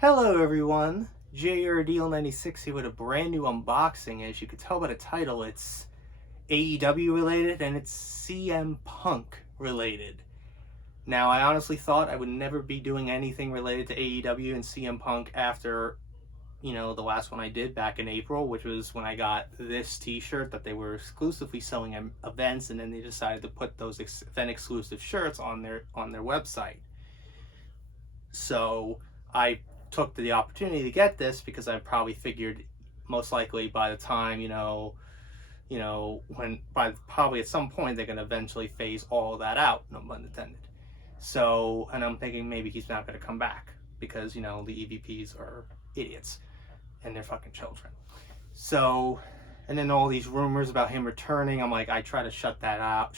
Hello everyone, JRDeal96 here with a brand new unboxing. As you can tell by the title, it's AEW related and it's CM Punk related. Now, I honestly thought I would never be doing anything related to AEW and CM Punk after, the last one I did back in April, which was when I got this t-shirt that they were exclusively selling at events, and then they decided to put those event exclusive shirts on their website. So I took the opportunity to get this because I probably figured most likely by the time, probably at some point they're going to eventually phase all of that out, no pun intended. So, and I'm thinking maybe he's not going to come back because, the EVPs are idiots and they're fucking children. So, and then all these rumors about him returning, I'm like, I try to shut that out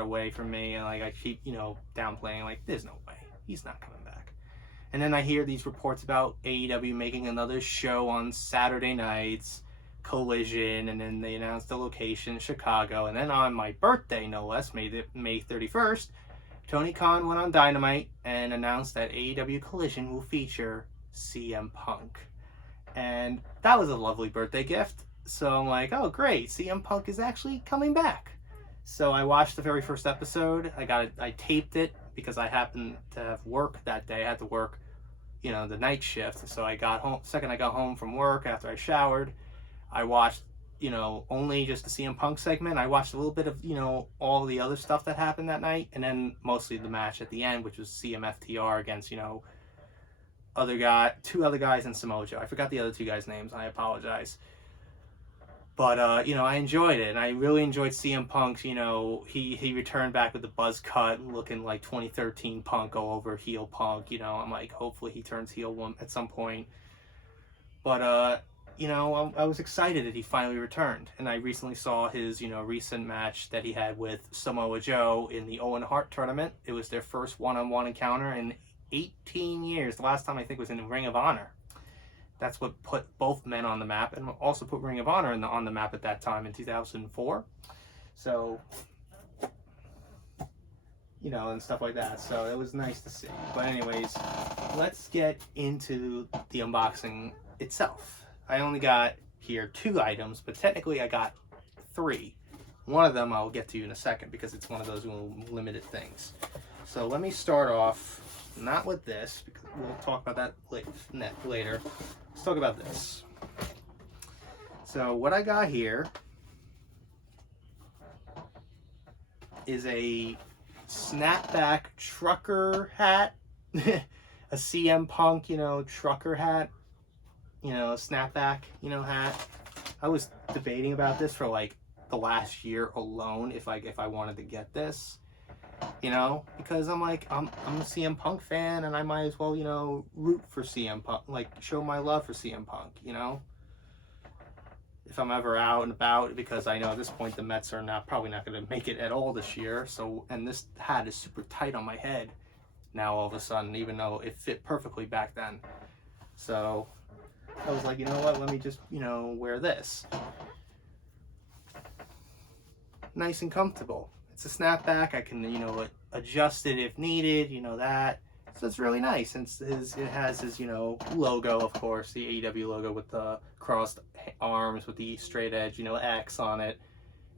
away from me, and like I keep downplaying, like there's no way he's not coming back. And then I hear these reports about AEW making another show on Saturday nights, Collision, and then they announced the location, Chicago. And then on my birthday, no less, May 31st, Tony Khan went on Dynamite and announced that AEW Collision will feature CM Punk. And that was a lovely birthday gift. So I'm like, oh great, CM Punk is actually coming back. So I watched the very first episode. I taped it because I happened to have work that day. I had to work, the night shift. So I got home, second I got home from work after I showered, I watched, only just the CM Punk segment. I watched a little bit of, all the other stuff that happened that night. And then mostly the match at the end, which was CMFTR against, two other guys in Samoa Joe. I forgot the other two guys' names. I apologize. But, I enjoyed it, and I really enjoyed CM Punk. He returned back with the buzz cut, looking like 2013 Punk all over heel Punk. I'm like, hopefully he turns heel at some point. But, I was excited that he finally returned. And I recently saw his, recent match that he had with Samoa Joe in the Owen Hart tournament. It was their first one-on-one encounter in 18 years. The last time I think was in Ring of Honor. That's what put both men on the map, and also put Ring of Honor on the map at that time in 2004. So, and stuff like that. So it was nice to see. But anyways, let's get into the unboxing itself. I only got here 2 items, but technically I got 3. One of them I'll get to you in a second because it's one of those limited things. So let me start off, not with this, because we'll talk about that later. Let's talk about this. So what I got here is a snapback trucker hat, a CM Punk, trucker hat, snapback, hat. I was debating about this for like the last year alone if I wanted to get this. Because I'm like, I'm a CM Punk fan, and I might as well, root for CM Punk, like show my love for CM Punk, if I'm ever out and about, because I know at this point the Mets are probably not going to make it at all this year. So, and this hat is super tight on my head now all of a sudden, even though it fit perfectly back then. So I was like, you know what, let me just, wear this. Nice and comfortable. It's a snapback. I can, adjust it if needed, that. So it's really nice. And it has his, logo, of course, the AEW logo with the crossed arms with the straight edge, X on it,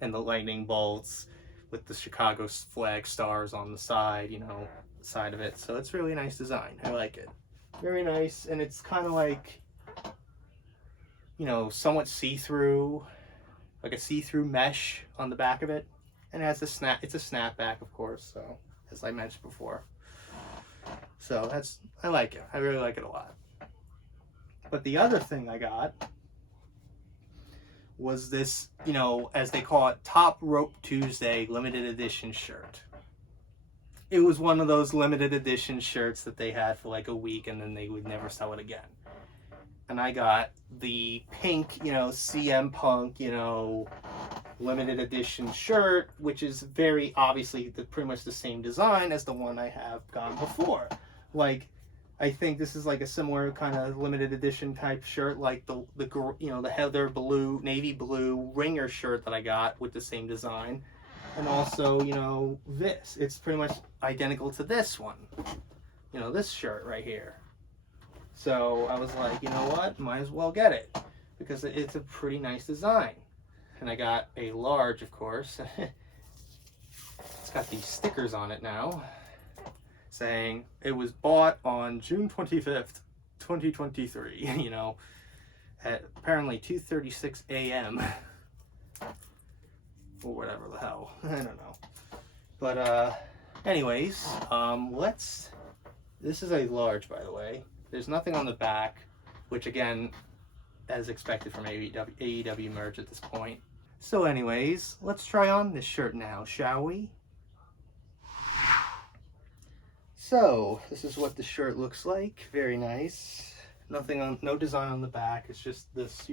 and the lightning bolts with the Chicago flag stars on the side, side of it. So it's really nice design. I like it. Very nice. And it's kind of like, somewhat see-through, like a see-through mesh on the back of it. And it has it's a snapback, of course, so, as I mentioned before. So I like it. I really like it a lot. But the other thing I got was this, as they call it, Top Rope Tuesday limited edition shirt. It was one of those limited edition shirts that they had for like a week, and then they would never sell it again. And I got the pink, CM Punk, limited edition shirt, which is very obviously pretty much the same design as the one I have gotten before. Like, I think this is like a similar kind of limited edition type shirt, like the heather blue, navy blue ringer shirt that I got with the same design. And also, this. It's pretty much identical to this one. this shirt right here. So I was like, you know what, might as well get it because it's a pretty nice design. And I got a large, of course. It's got these stickers on it now saying it was bought on June 25th, 2023, at apparently 2:36 a.m. or whatever the hell. I don't know. But anyways, this is a large, by the way. There's nothing on the back, which again, as expected from AEW merch at this point. So anyways, let's try on this shirt now, shall we? So, this is what the shirt looks like. Very nice. No design on the back. It's just this,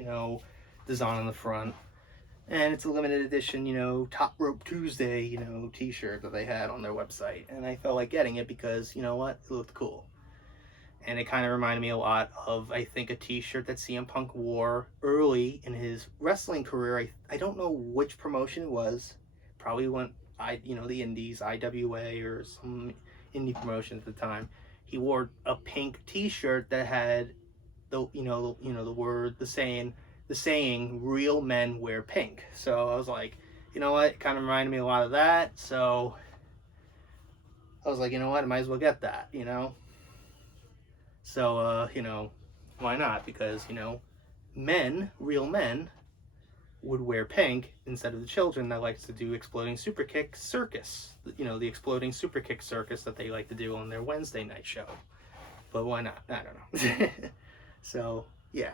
design on the front. And it's a limited edition, Top Rope Tuesday, t-shirt that they had on their website. And I felt like getting it because, you know what? It looked cool. And it kind of reminded me a lot of, I think, a t-shirt that CM Punk wore early in his wrestling career. I don't know which promotion it was. Probably went, the Indies, IWA, or some indie promotion at the time. He wore a pink t-shirt that had the word, the saying, real men wear pink. So I was like, you know what? It kind of reminded me a lot of that. So I was like, you know what? I might as well get that, So, why not? Because, real men, would wear pink instead of the children that likes to do exploding super kick circus. The exploding super kick circus that they like to do on their Wednesday night show. But why not? I don't know. So, yeah.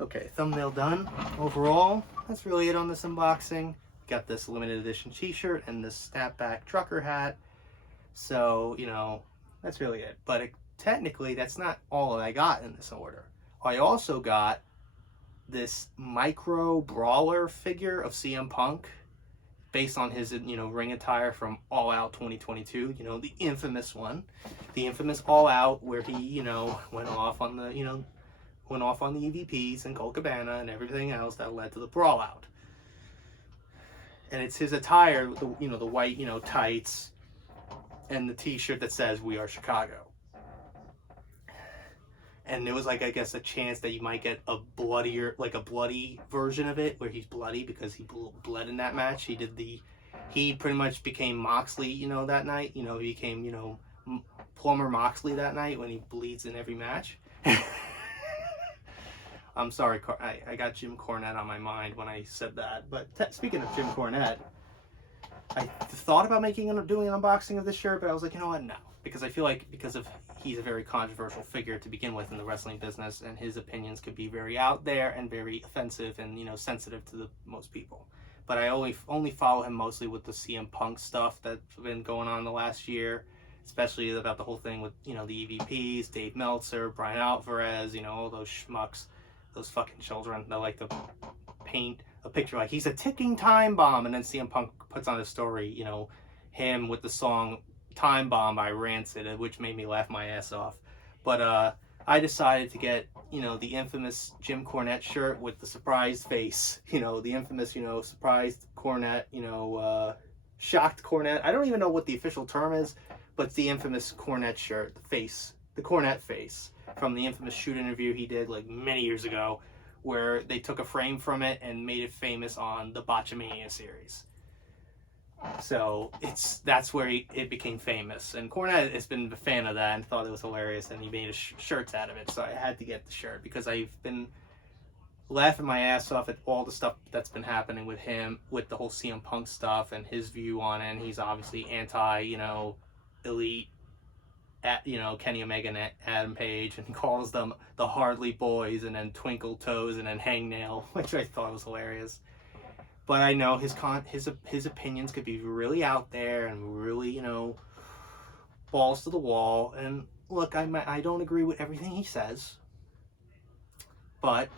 Okay, thumbnail done. Overall, that's really it on this unboxing. Got this limited edition t-shirt and this snapback trucker hat. So, that's really it. But technically, that's not all that I got in this order. I also got this micro brawler figure of CM Punk based on his, ring attire from All Out 2022, the infamous one. The infamous All Out where he, went off on the EVPs and Colt Cabana and everything else that led to the Brawl Out. And it's his attire, the white, tights, and the t-shirt that says, "We are Chicago." And there was, I guess, a chance that you might get a bloody version of it, where he's bloody because he bled in that match. He pretty much became Moxley, that night. He became, Plumber Moxley that night when he bleeds in every match. I'm sorry, I got Jim Cornette on my mind when I said that. But speaking of Jim Cornette, I thought about doing an unboxing of this shirt, but I was like, you know what, no. Because I feel like he's a very controversial figure to begin with in the wrestling business, and his opinions could be very out there and very offensive and, sensitive to most people. But I only follow him mostly with the CM Punk stuff that's been going on the last year, especially about the whole thing with, the EVPs, Dave Meltzer, Brian Alvarez, all those schmucks. Those fucking children that like to paint a picture like he's a ticking time bomb, and then CM Punk puts on a story, him with the song Time Bomb by Rancid, which made me laugh my ass off. But I decided to get, the infamous Jim Cornette shirt with the surprised face, the infamous, surprised Cornette, shocked Cornette. I don't even know what the official term is, but it's the infamous Cornette shirt, the Cornette face. From the infamous shoot interview he did many years ago, where they took a frame from it and made it famous on the Botchamania series. So that's where it became famous. And Cornette has been a fan of that and thought it was hilarious, and he made shirts out of it. So I had to get the shirt because I've been laughing my ass off at all the stuff that's been happening with him, with the whole CM Punk stuff and his view on it. And he's obviously anti, elite. Kenny Omega and Adam Page, and calls them the Hardly Boys, and then Twinkle Toes, and then Hangnail, which I thought was hilarious. But I know his opinions could be really out there and really, balls to the wall. And look, I don't agree with everything he says, but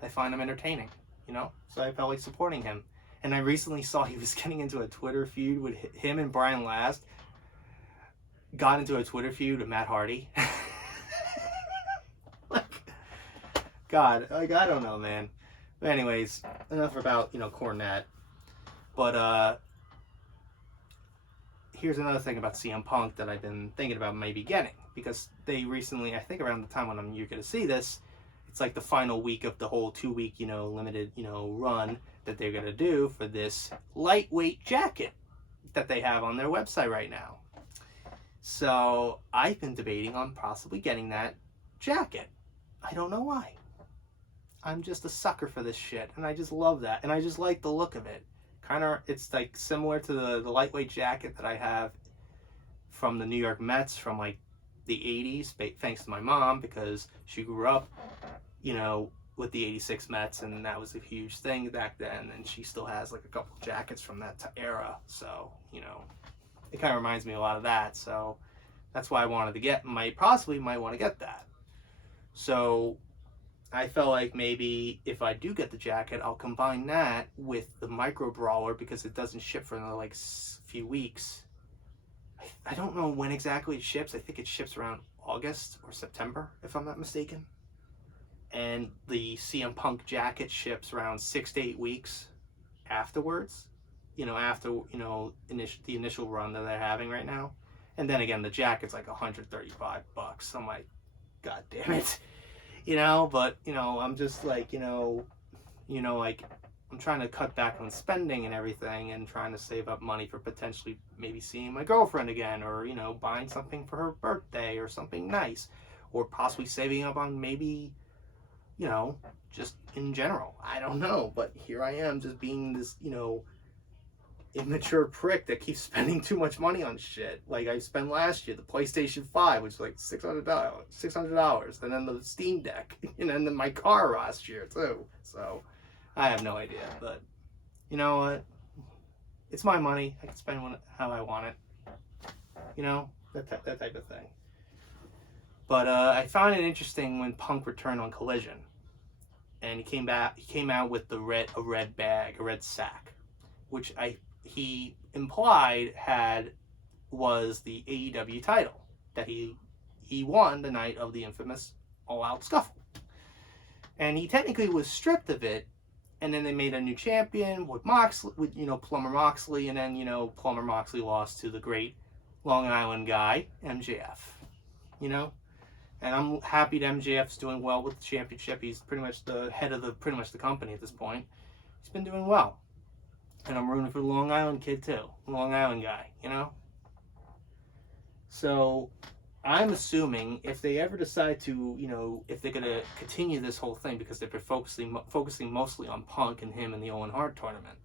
I find him entertaining, So I felt like supporting him. And I recently saw he was getting into a Twitter feud with him and Brian Last. Got into a Twitter feud with Matt Hardy. God, I don't know, man. But anyways, enough about, Cornette. But here's another thing about CM Punk that I've been thinking about maybe getting, because they recently, I think around the time when you're going to see this, it's like the final week of the whole 2-week, limited, run that they're going to do for this lightweight jacket that they have on their website right now. So I've been debating on possibly getting that jacket. I don't know why. I'm just a sucker for this shit, and I just love that, and I just like the look of it. It's like similar to the lightweight jacket that I have from the New York Mets from like the 80s, thanks to my mom, because she grew up, with the 86 Mets, and that was a huge thing back then, and she still has like a couple of jackets from that era, so, it kind of reminds me a lot of that, so that's why I wanted to get, possibly might want to get that. So I felt like maybe if I do get the jacket, I'll combine that with the micro brawler, because it doesn't ship for another like few weeks. I don't know when exactly it ships. I think it ships around August or September, if I'm not mistaken. And the CM Punk jacket ships around 6 to 8 weeks afterwards. After the initial run that they're having right now. And then again, the jacket's like $135. I'm like, God damn it. But I'm just like, like I'm trying to cut back on spending and everything, and trying to save up money for potentially maybe seeing my girlfriend again, or buying something for her birthday or something nice, or possibly saving up on maybe just in general. I don't know, but here I am just being this immature prick that keeps spending too much money on shit. Like I spent last year, the PlayStation 5, which was like $600, and then the Steam Deck, and then my car last year too. So I have no idea, but you know what? It's my money. I can spend how I want it. That type of thing. But I found it interesting when Punk returned on Collision, and he came out with a red bag, a red sack, which he implied was the AEW title that he won the night of the infamous All Out Scuffle. And he technically was stripped of it, and then they made a new champion with Moxley, with Plumber Moxley, and then Plumber Moxley lost to the great Long Island guy MJF. And I'm happy that MJF's doing well with the championship. He's pretty much the head of the company at this point. He's been doing well. And I'm rooting for the Long Island kid too. Long Island guy, So I'm assuming if they ever decide to, if they're going to continue this whole thing, because they've been focusing mostly on Punk and him in the Owen Hart tournament.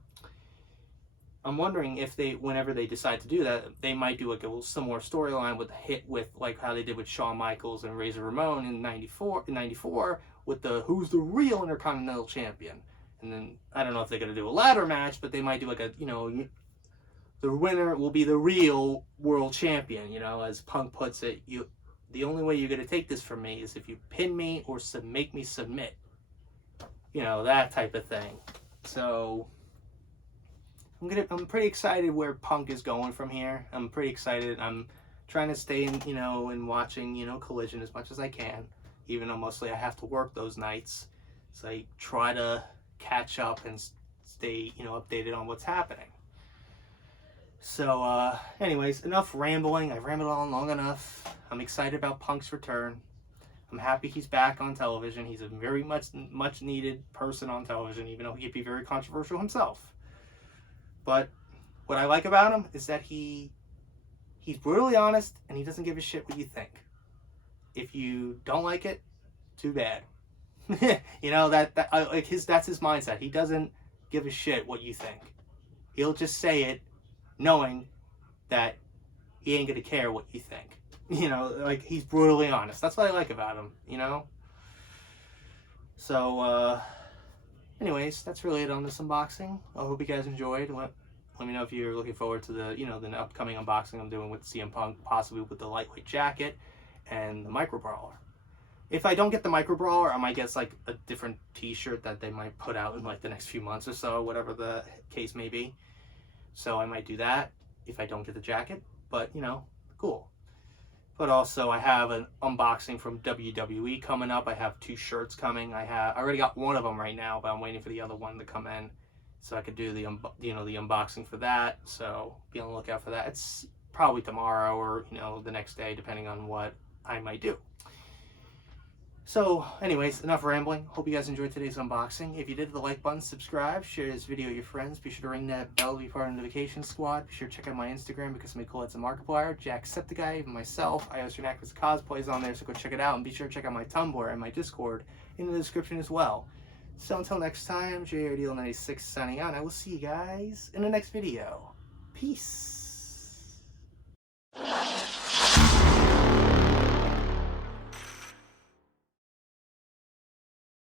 I'm wondering if whenever they decide to do that, they might do like a little similar storyline with like how they did with Shawn Michaels and Razor Ramon in '94 with the who's the real Intercontinental Champion. And then I don't know if they're gonna do a ladder match, but they might do like the winner will be the real world champion. As Punk puts it, the only way you're gonna take this from me is if you pin me or make me submit. That type of thing. So I'm pretty excited where Punk is going from here. I'm pretty excited. I'm trying to stay in, and watching, Collision as much as I can, even though mostly I have to work those nights. So I try to catch up and stay, updated on what's happening. So, anyways, enough rambling. I've rambled on long enough. I'm excited about Punk's return. I'm happy he's back on television. He's a very much needed person on television, even though he could be very controversial himself. But what I like about him is that he's brutally honest, and he doesn't give a shit what you think. If you don't like it, too bad. That's his mindset. He doesn't give a shit what you think. He'll just say it knowing that he ain't gonna care what you think. He's brutally honest. That's what I like about him, So, anyways, that's really it on this unboxing. I hope you guys enjoyed. Let me know if you're looking forward to the upcoming unboxing I'm doing with CM Punk, possibly with the lightweight jacket and the micro brawler. If I don't get the micro brawler, I might get like a different t-shirt that they might put out in like the next few months or so, whatever the case may be. So I might do that if I don't get the jacket, but cool. But also I have an unboxing from WWE coming up. I have 2 shirts coming. I already got one of them right now, but I'm waiting for the other one to come in. so I could do the the unboxing for that. So be on the lookout for that. It's probably tomorrow or the next day, depending on what I might do. So anyways, enough rambling. Hope you guys enjoyed today's unboxing. If you did, the like button, subscribe, share this video with your friends. Be sure to ring that bell to be part of the notification squad. Be sure to check out my Instagram because my cool, it's a Markiplier, Jacksepticeye, even myself. I also act with cosplays on there, so go check it out. And be sure to check out my Tumblr and my Discord in the description as well. So until next time, JRDL96 signing out. I will see you guys in the next video. Peace.